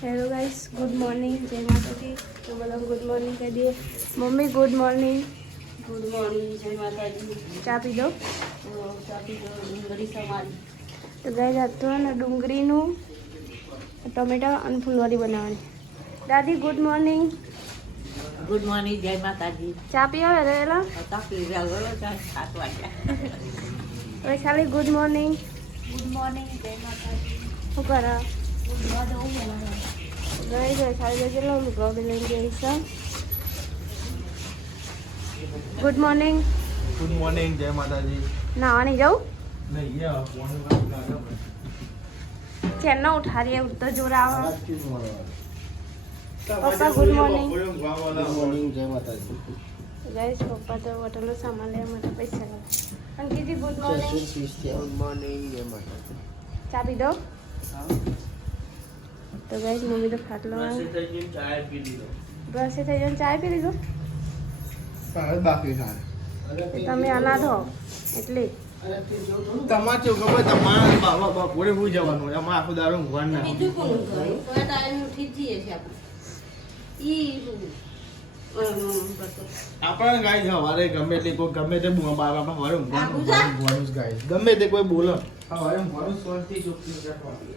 Hello guys, good morning. जय माता दी। तो बोलो गुड मॉर्निंग कह दिए। Mummy good morning. Good morning, जय माता दी। चा पी दो। चा पी दो, डુંગળી સમારી। તો ગાઈસ આજ તો ને ડુંગળીનું ટમેટા અને ફૂલવારી બનાવવાની. દાદી ગુડ મોર્નિંગ. ગુડ મોર્નિંગ, જય માતાજી। ચા પીવા રહેલા ચા પી રહ્યા બોલો, ચા 7 વાગ્યા। હવે ખાલી ગુડ મોર્નિંગ. ગુડ મોર્નિંગ, જય માતાજી। શું કરે બધું હું બનાવું? ગાઈસ ખાલી કેટલો લુગડો લઈને ગઈ છે. Good morning. ગુડ મોર્નિંગ, જય માતાજી। નાવાની જાઉં નહીં યાર ફોન ચેનનો ઉઠારીએ ઉઠતો જોર આવે. પપ્પા ગુડ મોર્નિંગ. ગુડ મોર્નિંગ, જય માતાજી। ગાઈસ પપ્પા તો હોટલનો સામાન લેવા માટે પૈસા લાવે. અંકિતજી ગુડ મોર્નિંગ. ગુડ મોર્નિંગ, જય માતાજી। ચા પી દો. તો ગાઈસ મમ્મી તો ફાટલો ચાય પી લીધો। બ્રશ થઈ જાય ચા પી લીધો. સાહેબ બાકી ખાય તમે અનાથ હો એટલે તમારે શું ખબર, તમારા બાબા બપોરે ભૂઈ જવાનું, એમાં આખો દારો ઊંઘવાનું ના બીજું કોનું ઘર? થોડા ટાઈમ ઉઠી જ જઈએ છીએ આપણે। ઈ આપણે ગાય સવારે ગમે તે કોઈ ગમે તે બાબા સવારે ઊંઘવાનું જ ગાય, ગમે તે કોઈ બોલો સવારે ઊંઘવાનું શાંતિ ચોખ્ખી રાખવાનું।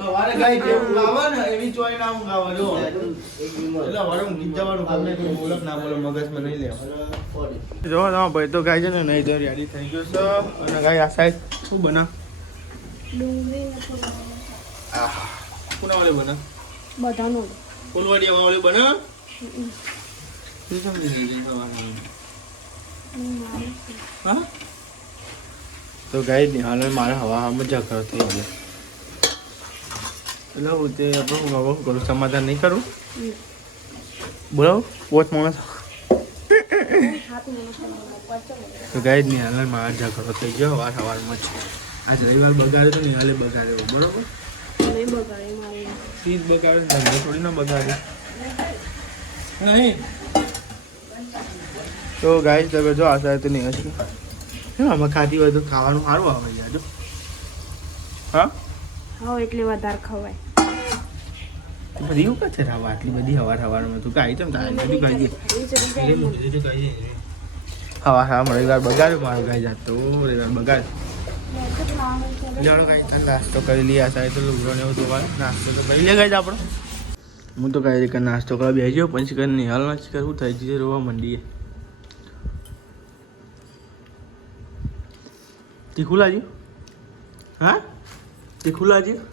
સવારે ગાય જેવું આવે ને એવી ચોય ના ઊંઘાવે જો, એટલે સવારે ઊંઘી જવાનું, ગમે તે બોલો ના બોલો મગજમાં નહીં લેવાનું। જો તમારો ભાઈ તો ગાય છે ને નહીં તો રેડી થઈ ગયો છે, અને ગાય આ સાઈડ શું બના ડુંગળી કોના વાળી બના બધાનું ફૂલવાડી વાળી બના શું સમજી ગઈ છે સવારે? હા તો ગાય નહીં હાલ મારે હવામાં ઝઘડો થઈ ગયો, એટલે હું તે આપણે હું હવે શું કરું, સમાધાન નહીં કરું? બોલો પોચ માણસ તો ગાય નહીં હાલ મારા ઝઘડો થઈ ગયો સવારમાં જ। આજ રવિવાર બગાડ્યો તો નહીં હાલે બગાડ્યો, બરોબર નહીં બગાડે મારી ચીજ બગાડે ધંધો થોડી ના બગાડે નહીં। તો ગાય તમે જો આ સાથે નહીં હશે આમાં ખાતી હોય તો ખાવાનું સારું આવે યાર જો। હા હા એટલે વધારે ખવાય. બધી એવું કાં છે રાવા આટલી બધી હવારમાં તું કાંઈ ચમ તારે બધું કાઢી હવા રવિવાર બગાડ્યો મારો ગાય જાત તો રવિવાર બગાડ જાણો કાંઈ થાય નાસ્તો કરી લઈએ આ સાહેબ તો લુગડો ને એવું ધોવા નાસ્તો તો કરી લે ગાય આપણે। હું તો કાંઈ રીતે નાસ્તો કરવા બેસ્યો પછી કરીને હાલ નાસ્તો કરવું થઈ જશે રોવા મંડીએ। તીખું લાગ્યું? હા તીખું લાગ્યું?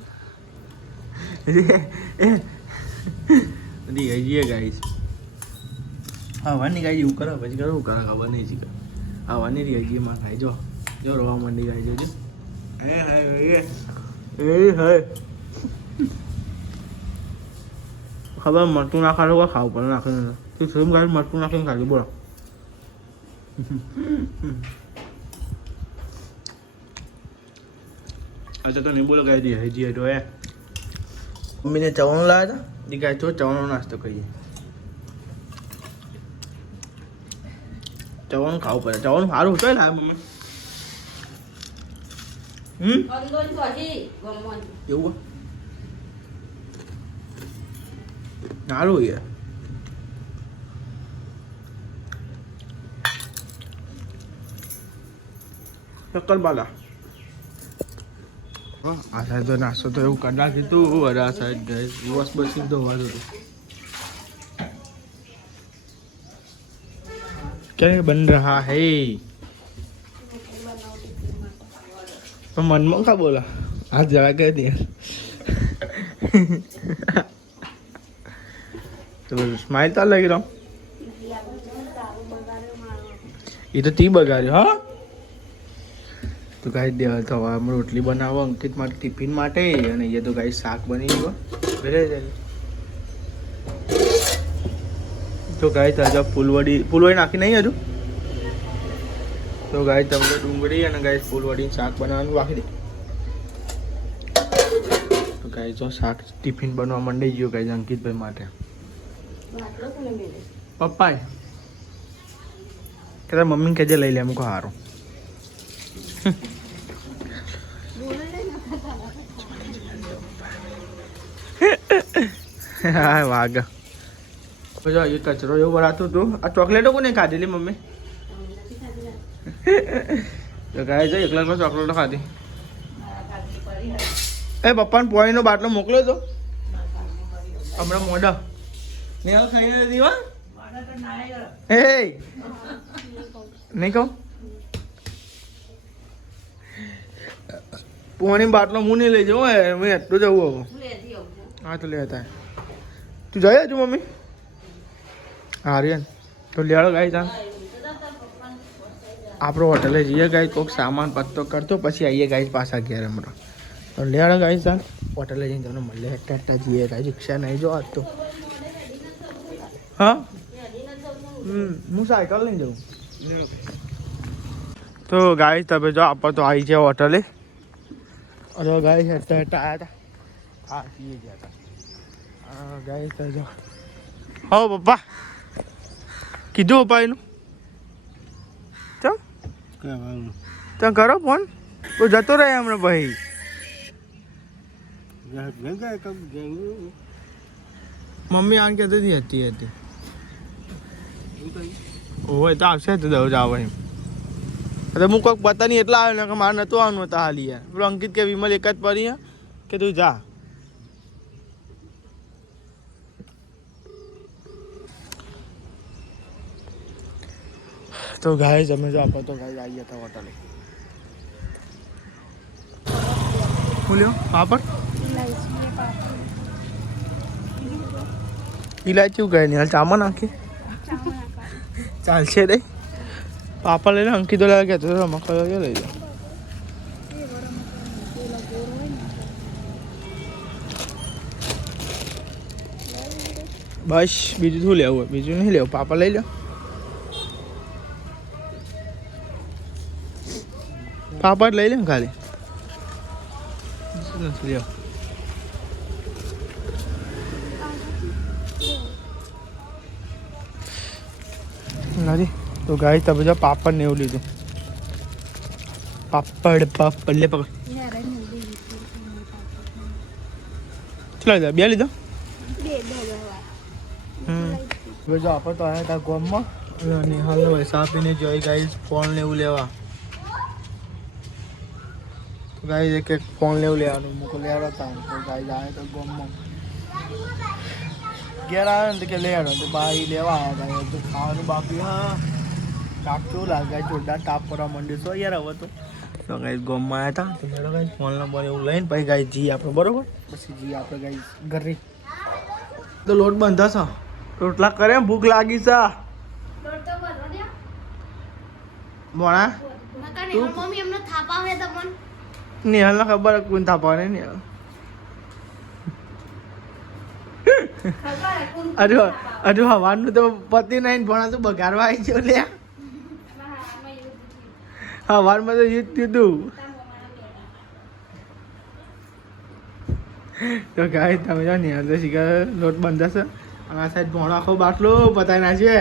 રી જઈએ ગાઈશ હવાની ગાય એવું કરે પછી કરો કરે ખબર નહીં શીખે હવાની રી જઈએ માં ખાઈ જો જો રોવા મંડી ગાય જોજો હે ખબર મરતું ના ખાડો કોઈ ખાવું પડે નાખીને તું સેમ ગાડી મરતું નાખીને ખાલી બોલો। अच्छा तो नहीं बोलो गाय दी है जी तो है मम्मी ने चावल लाया था दिखाए तो चावल नाश्तो करिए चावल खाओ पड़े चावल सारू होता है लाया मम्मी અંદોન તો હજી ગમવાનું એવું સારું યાર ચક્કર બાલા આ સાઈડ તો નાસ્તો તો એવું કદાચ કીધું અરે આ સાઈડ ગઈ બસ બસ તો વાત હતું क्या बन रहा है तो मनमोहन का बोला आज जरा कह दिया तो स्माइल तो लगी रहा ये तो ती बगा रही हाँ तो गाय देवा तो हम रोटली बनावा अंकित માટે ટિફિન માટે અને ये तो गाय શાક બની ગયો ઘરે જાય तो गाय ताजा फूलवड़ी નાખી નહીં હજુ તો ગાય તમને ડુંગળી અને ગાય ફૂલવડી શાક બનાવવાનું બાકી દે તો ગાય જો શાક ટિફિન બનવા માંડી ગયો ગાય અંકિતભાઈ માટે પપ્પાએ કે મમ્મી કહેજે લઈ લે અમુક હારું હા વાઘ જો એ કચરો એવું ભરાતું હતું. આ ચોકલેટો કોને ખાધેલી મમ્મી? તો ગાય છે એકલા ચોકલેટો ખાધી. એ પપ્પાને પોણીનો બાટલો મોકલ્યો તો હમણાં મોઢા ને ખાઈને નથી વા એ નહીં કહું પોણી બાટલો હું નહીં લઈ જાઉં હું એટલું જવું હવે. હા તો લેતા તું જઈ હજુ મમ્મી? હા રે તો લેડો ગાય તા આપણે હોટલે જઈએ ગાય કોઈક સામાન પત્તો કરતો પછી આવીએ ગાય પાછા ઘેર હમણાં. તો લેડો ગાય તા હોટલે જઈને તમને મળે હેઠા જઈએ ગાય રિક્ષા નહીં જો આજ તો. હા હું સાયકલ લઈને જાઉં. તો ગાય તમે જો આપણે તો આવી જાય હોટલે. અરે ગાય હેઠા હેઠા આવ્યા હતા. હા જઈએ ગયા હતા. હા ગાય તો જો હો પપ્પા કીધું પપ્પા એનું ચમ તમે કરો ફોન તો જતો રહે હમણાં ભાઈ. મમ્મી આને કહેતી હતી ઓય તો આવશે તો દઉં જ આવે એમ. એટલે હું કોઈક પતા નહીં એટલા આવે ને કે મારે નહોતું આવવાનું હતા હાલી યાર. પેલો અંકિત કે વિમલ એક જ પડી કે તું જા. તો ગાય જમે જો આપણે તો ગાય આવી હતા હોટલે. બોલ્યો પાપડ ઇલાયચી કહે નહીં હાલ ચામાં નાખી ચાલશે રે. પાપડ લઈને અંકિત લેવા ગયા તો રમકડો લઈ જાઓ. બસ બીજું શું લેવું હોય? બીજું નહીં લેવું, પાપડ લઈ લો. પાપડ લઈ લે ખાલી લ્યો. નથી તો ગાય તમે જો પાપડ ને એવું લીધું. પાપડ લે પકડ. ચલો લીધા બે લીધા. જો આપણે તો આવ્યા હતા ગોમમાં નિહાલ ને વૈસા આપીને જોઈ ગાઈસ ફોન ને એવું લેવા. ગાઈસ એક એક ફોન ને એવું લેવાનું મૂકો લેવા હતા. તો ગાઈસ આવ્યા તો ગોમમાં ઘેર આવ્યો ને કે લેવાનો તો ભાઈ લેવા આવ્યા હતા. તો ખાવાનું બાકી હા તાપ કેવું લાગે જોરદાર તાપ કરવા માંડ્યું છો યાર હવે તો. તો ગાઈસ ગોમમાં આવ્યા હતા તો મેળો ગાઈસ ફોન નંબર એવું લઈને પછી ગાઈસ જી આપણે બરોબર પછી જી આપણે ગાઈસ ઘરે તો લોટ બંધા છો રોટલા કરે ભૂખ લાગી છે મોણા મમ્મી એમને થાપા હે તો પણ નિહાલ ને ખબર કોણ થાપા ને નિહાલ હજુ હવાનું તો પતિ નહીં ભણા તો બગાડવા આવી ગયો લે. હવારમાં તો યુદ્ધ કીધું તો ગાય તમે જો નિહાલ તો શીખર લોટ બંધાશે અને આ સાઈડ ભણો આખો બાટલો પતાવી નાખીએ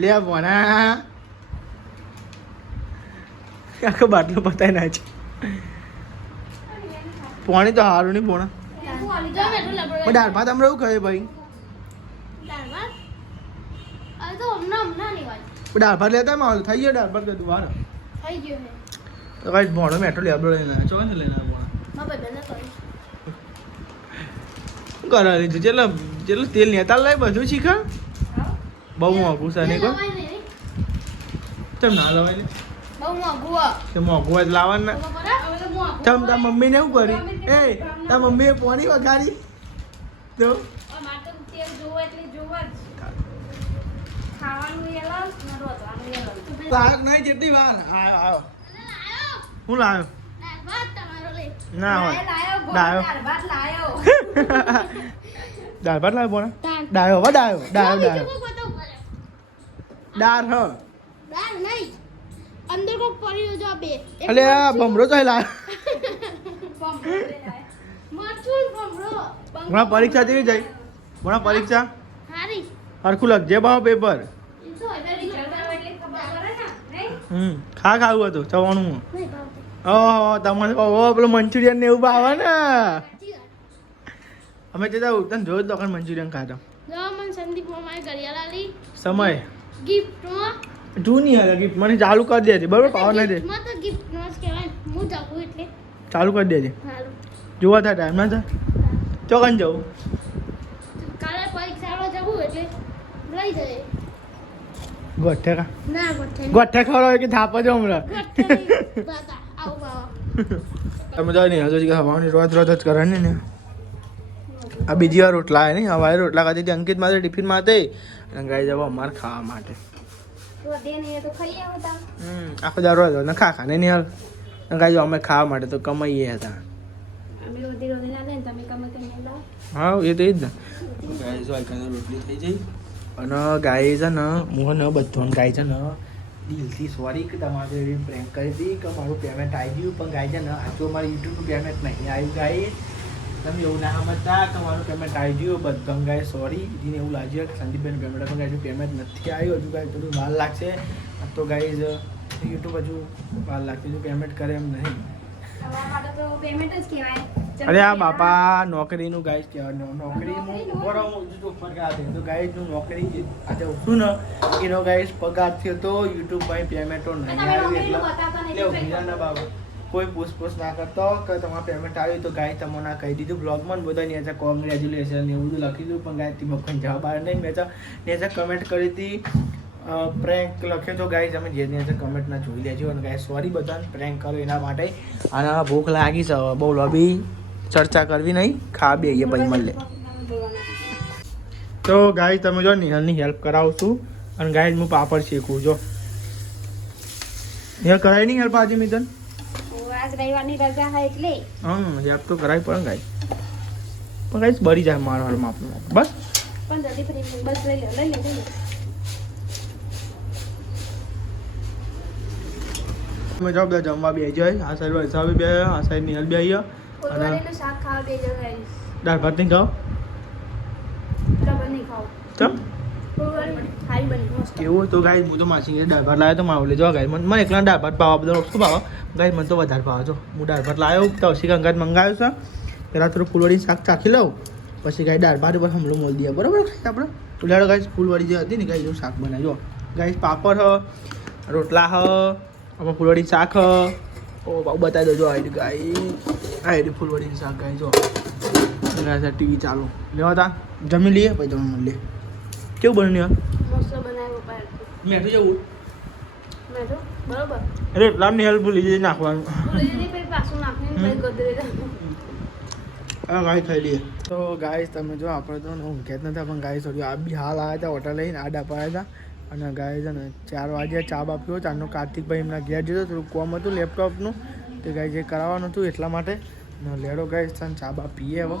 લે ભણા આખો બાટલો પતાવી નાખે. પોણી તો સારું નહીં પોણા દાળ ભાત હમણાં એવું કહે ભાઈ દાળ ભાત લેતા માલ થઈ ગયો દાળ ભાત કીધું વાર તો કઈ ભણો મેટો લેબડો લઈને આવ્યો ચોકન લઈને આવ્યો કરા લીધું જેટલું તેલ નેતા લાય બધું શીખા બહુ મોંઘું છે નહીં કહો ચમ ના લવાય ને મોંઘું હોય લાવવાનું ના ચમ તાર મમ્મીને એવું કરી એ તાર મમ્મીએ પોણી વગાડી તો પાક નહીં જેટલી વાર આવ્યો હું લાવ્યો ના હોય ડાયો દાળ ભાત લાવ્યો પોણા ડાયો હવે ડાયો દાળ હ અંદર કો પડ્યો જો બે અલે આ ભમરો તો લાવ્યો મરચું ભમરો ભણા પરીક્ષા કેવી જાય ભણા પરીક્ષા હારી હરખું લખજે બાવ પેપર ખા ખાવું હતું ચવાણું ઓહો તમારે પેલું મંચુરિયન ને એવું ભાવે ને અમે તે તને જોયું તો મંચુરિયન ખાતા જો મને સંદીપ મામાએ ઘડિયાળ આલી સમય ગિફ્ટમાં જૂની હાલ ગિફ્ટ મને ચાલુ કરી દેજે બરોબર પાવર નહીં દે ગિફ્ટમાં તો ગિફ્ટનો જ કહેવાય હું જાઉં એટલે ચાલુ કરી દેજે સારું જોવા થાય ટાઈમ ના થાય ચોકન જવું કાલે પરીક્ષામાં જવું એટલે લઈ જાય ગોઠે કા ના ગોઠે ગોઠે ખવડાવે કે થાપ જ હમણાં બાતા આવ બાવા તમે તો નહીં હજુ કે હવાની રોજ રોજ જ કરવાની ને આ બીજી વાર રોટલા આવે નહીં હવારે રોટલા ખાતી હતી અંકિત માટે ટિફિન માટે અને ગાઈ જવા અમારે ખાવા માટે રોટલી ને તો ખાઈ આવતા આખો દારો હતો ને ખા ખાને નહીં હાલ ગાઈ અમે ખાવા માટે તો કમાઈએ હતા અમે રોટી ના લે તમે કમે કે લાવ હા એ તો એ જ ને ગાય જો આઈ રોટલી થઈ જઈ અને ગાય છે ને મોહન બધું ગાય છે ને દિલથી સોરી કે તમારે એવી પ્રેન્ક કરી હતી કે મારું પેમેન્ટ આવી ગયું પણ ગાય છે ને આજો મારું યુટ્યુબનું પેમેન્ટ નહીં આવ્યું ગાય તમે એવું ના સમજતા કે મારું પેમેન્ટ આવી ગયું બધું ગાય સોરી એને એવું લાગ્યું કે સંદીપભાઈનું પેમેન્ટ પણ ગાય પેમેન્ટ નથી આવ્યું હજુ ગાય થોડું વાર લાગશે તો ગાય યુટ્યુબ હજુ વાર લાગશે હજુ પેમેન્ટ કરે એમ નહીં તો પેમેન્ટ જ કહેવાય અરે આ બાપા નોકરીનું ગાઈસ કહેવાય નોકરીનું તો ગાઈસનું નોકરી આજે ઉઠું ને એનો ગાઈસ પગાર થયો તો યુટ્યુબ ભાઈ પેમેન્ટો નહીં આવ્યું એટલે ઉભીરા ના બાબા કોઈ પૂછપૂછ ના કરતો કે તમારું પેમેન્ટ આવ્યું તો ગાય તમને કહી દીધું બ્લોગમાં બધા ને આજે કોંગ્રેચ્યુલેશન એવું બધું લખી દીધું પણ ગાય તેમાં કોઈ જવાબ આવ્યો નહીં મેં તો કમેન્ટ કરી હતી પ્રેન્ક લખ્યો તો ગાઈઝ અમે જે કમેન્ટના જોઈ લેજો અને ગાઈઝ સોરી બધાને પ્રેન્ક કરો એના માટે અને ભૂખ લાગી છે બહુ લોબી ચર્ચા કરવી નહીં ખા બે એ પછી મળે તો ગાઈઝ તમે જો નિહાલની હેલ્પ કરાવું છું અને ગાઈઝ હું પાપડ શીખું જો નિહાલ કરાય નહીં હેલ્પ આજે મિતન આજ રવિવારની રજા હોય એટલે હેલ્પ તો કરાવી પડે ગાઈઝ પણ ગાઈઝ બળી જાય મારો હાલ માપનું બસ પણ જલ્દી ફરી બસ લઈ લે અમે જો બધા જમવા બે જાય આ સાઈડ વરસાવી બે આ સાઈડ નિહાલ બે અહીંયા કોલવારીનું શાક ખાવા બે જગ્યાએ દાળ ભાત નહીં ખાઓ ડબલ નહીં ખાવ ચમ કોલવારી ખાઈ બની મસ્ત કેવું તો ગાય હું તો માસી દાળ ભાત લાવ્યો તો માવલે જો ગાય મને એકલા દાળ ભાત પાવા બધો શું ભાવ ગાય મને તો વધારે ભાવે છો હું દાળ ભાત લાવ્યો તો હસી કંગાત મંગાવ્યું છે પહેલાં થોડું ફૂલવાળી શાક ચાખી લઉં પછી ગાય દાળ ભાત ઉપર હમણાં મોલ દઈએ બરાબર આપણે ઉલાડો ગાય ફૂલવાળી જે હતી ને ગાય એવું શાક બનાવ્યો ગાય પાપડ હ રોટલા હ આમાં ફૂલવાળી શાક ઓ બાબુ બતાવી દો જો આઈ ગાય આઈ ફૂલવાળી શાક ગાય જો ગાય ટીવી ચાલુ લેવા તા જમી લઈએ પછી તમે મળીએ કેવું બન્યું મસ્ત બનાવ્યો પાર મેઠું જેવું મેં તો બરોબર અરે એટલાની હેલ્પ ભૂલી જઈ નાખવાનું ભૂલી પછી પાછું નાખીને પછી ગદરે હા ગાય ખાઈ લઈએ તો ગાય તમે જો આપણે તો ઊંઘે જ નતા પણ ગાય થોડી આ બી હાલ આવ્યા હતા હોટલ લઈને આડા પાડ્યા હતા અને ગાય છે ને 4 વાગ્યા ચા બાપ્યો ચારનો કાર્તિકભાઈ એમના ઘેર જતો થોડું કોમ હતું લેપટોપનું તે ગાય જે કરાવવાનું હતું એટલા માટે ને લેડો ગાય છે ચા બા પીએ હવે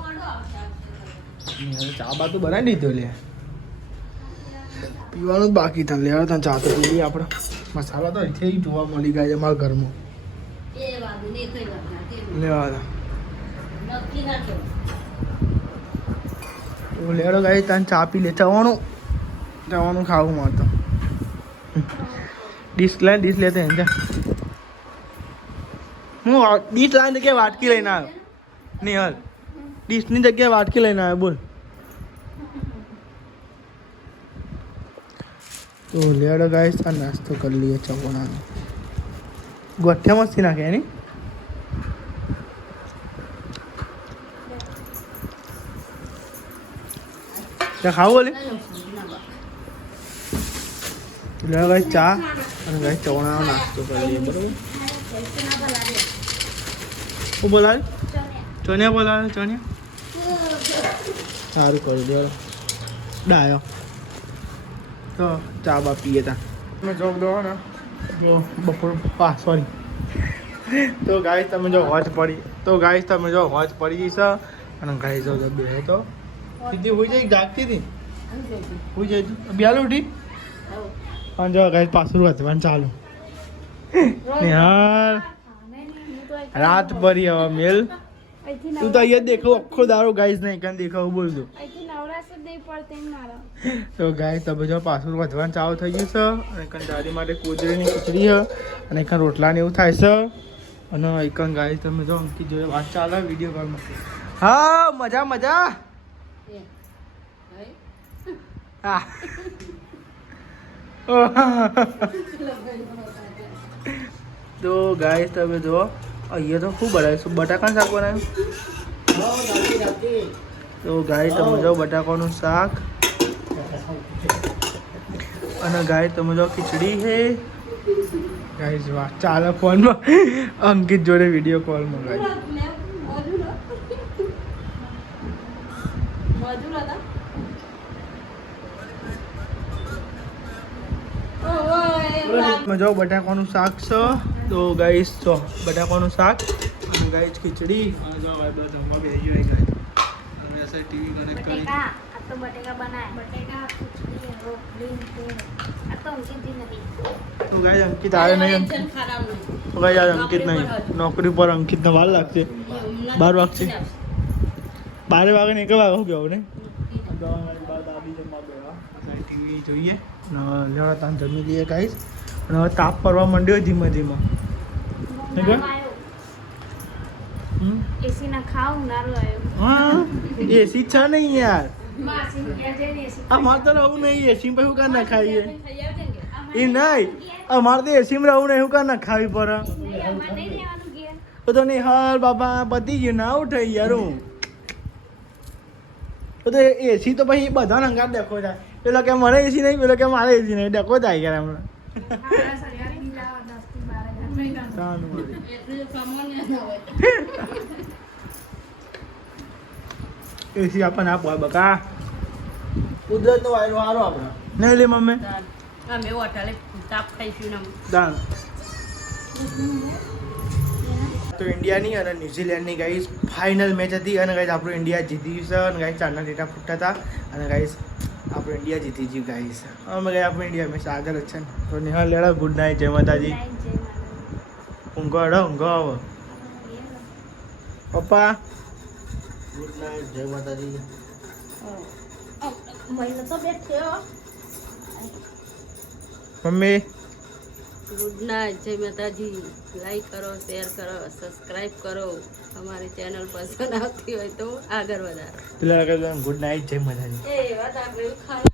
ચા બા તો બનાવી દીધો લે પીવાનું જ બાકી થાય લેવા ત્યાં ચા તો પીવી આપણે મસાલા તો અહીંથી જોવા મળી ગયા છે અમારા ઘરમાં લેવા હતા તો લેડો ગાય ત્યાં ચા પી લે જવાનું ખાવું મારતો ડીશ લેતે हैं क्या હું ડીશ લાવીને જગ્યાએ વાટકી લઈને આવ્યો નિહાલ ડીશની જગ્યાએ વાટકી લઈને આવ્યો બોલ તો લેડો ગાઈસ આ નાસ્તો કરી લઈએ ચવાણાનો ગોઠિયા મસ્તી નાખે એની ત્યાં ખાવું બોલે લેડો ગાઈસ ચા અને ગાઈસ ચવાણાનો નાસ્તો કરી લઈએ બરોબર શું બોલાવે ચણિયા બોલાવે ચણિયા સારું કરી દો ડાયો તો ચા બા પીએ તા તમે જોબ દો ને જો બપોર સોરી તો ગાઈસ તમે જો વોચ પડી તો ગાઈસ તમે જો વોચ પડી ગઈ છે અને ગાઈસ જો બે તો સીધી હોઈ જાય જાગતી હતી હોઈ જાય બેલ ઉઠી અને જો ગાઈસ પાછું વધવાનું ચાલુ નિહાલ રાત ભરી હવે મેલ તું તો અહીંયા દેખો આખો દારો ગાઈસ નહીં કાન દેખાવું બોલ દો તો ગાય તમે જો પાછું વધવાનું ચાલુ થઈ ગયું છે અને એકન દાદી માટે કોદરીની ખીચડી છે અને એકન રોટલા ને એવું થાય છે અને એકન ગાય તમે જો અંકિત જોડે વાત ચાલે વિડીયો કોલમાં હા મજા એ ભાઈ હા તો ગાઈસ તમે જો અહીંયા તો ખૂબ બનાવ્યું બટાકાનું શાક બનાવ્યું તો ગાઈસ તમે જો બટાકાનું શાક અને ગાઈસ તમે જો ખીચડી છે ગાઈસ વાહ ચાલે ફોનમાં અંકિત જોડે વિડીયો કોલ મંગાવી જો બટાકાનું શાક છે તો ગાઈસ જો બટાકાનું શાક અને ગાઈસ ખીચડી અને જો ભાઈ બધું જમવા બેસી ગયો ગાઈસ અને એસે ટીવી કનેક્ટ કરી બટેકા આ તો બટેકા બનાય બટેકા ખીચડી રોટલી આ તો અંકિતજી નથી તો ગાઈસ અંકિત આવે નહીં અંકિત તો ગાઈસ યાર અંકિત નહીં નોકરી પર અંકિતને વાર લાગશે 12 વાગશે 12 વાગે ને 1 વાગે હું કેવું ને દાદી જમવા બેવા ટીવી જોઈએ લેવા તાન જમી લઈએ ગાઈસ અને હવે તાપ પડવા માંડ્યો ધીમે ધીમે એસી ના ખાવ ઉનાળો આવ્યો હા એસી છે નહીં યાર માસી ગયા છે ને એસી અમારે તો રહું નહીં એસી પર શું કાં ના ખાઈએ એ નહીં અમારે તો એસી માં રહું નહીં શું કાં ના ખાવી પડે અમારે નહીં રહેવાનું ઘેર તો નહીં હાલ બાપા પતી ગયું ના ઉઠે યાર હું તો એસી તો પછી બધા અંગાત દેખો જાય પેલો કે મને એસી નહીં પેલો કે મારે એસી નહીં ડકો થાય યાર હમણાં એસી આપણને આપો બકા કુદરત નો વાયરો સારો આપણે નહીં લે મમ્મી અમે હોટલે તાપ ખાઈશું ને દાન તો ઇન્ડિયાની અને ન્યુઝીલેન્ડની ગાઈસ ફાઇનલ મેચ હતી અને ગાઈસ આપણું ઇન્ડિયા જીતી ગયું છે અને ગાઈસ ચારના ડેટા ફૂટતા હતા અને ગાઈસ આપણું ઇન્ડિયા જીતી ગયું ગાઈસ અમે ગયા આપણું ઇન્ડિયા મેચ આગળ જ છે ને તો નિહાલ લેડા ગુડ નાઇટ જય માતાજી ઊંઘો અડો ઊંઘો આવો પપ્પા ગુડ નાઇટ જય માતાજી મહિનો તો બેઠ થયો મમ્મી ગુડ નાઇટ જય માતાજી લાઈક કરો શેર કરો સબસ્ક્રાઇબ કરો અમારી ચેનલ પસંદ આવતી હોય તો આગળ વધારો પેલા ગુડ નાઇટ જય માતાજી એ વાત આપણે ખાવા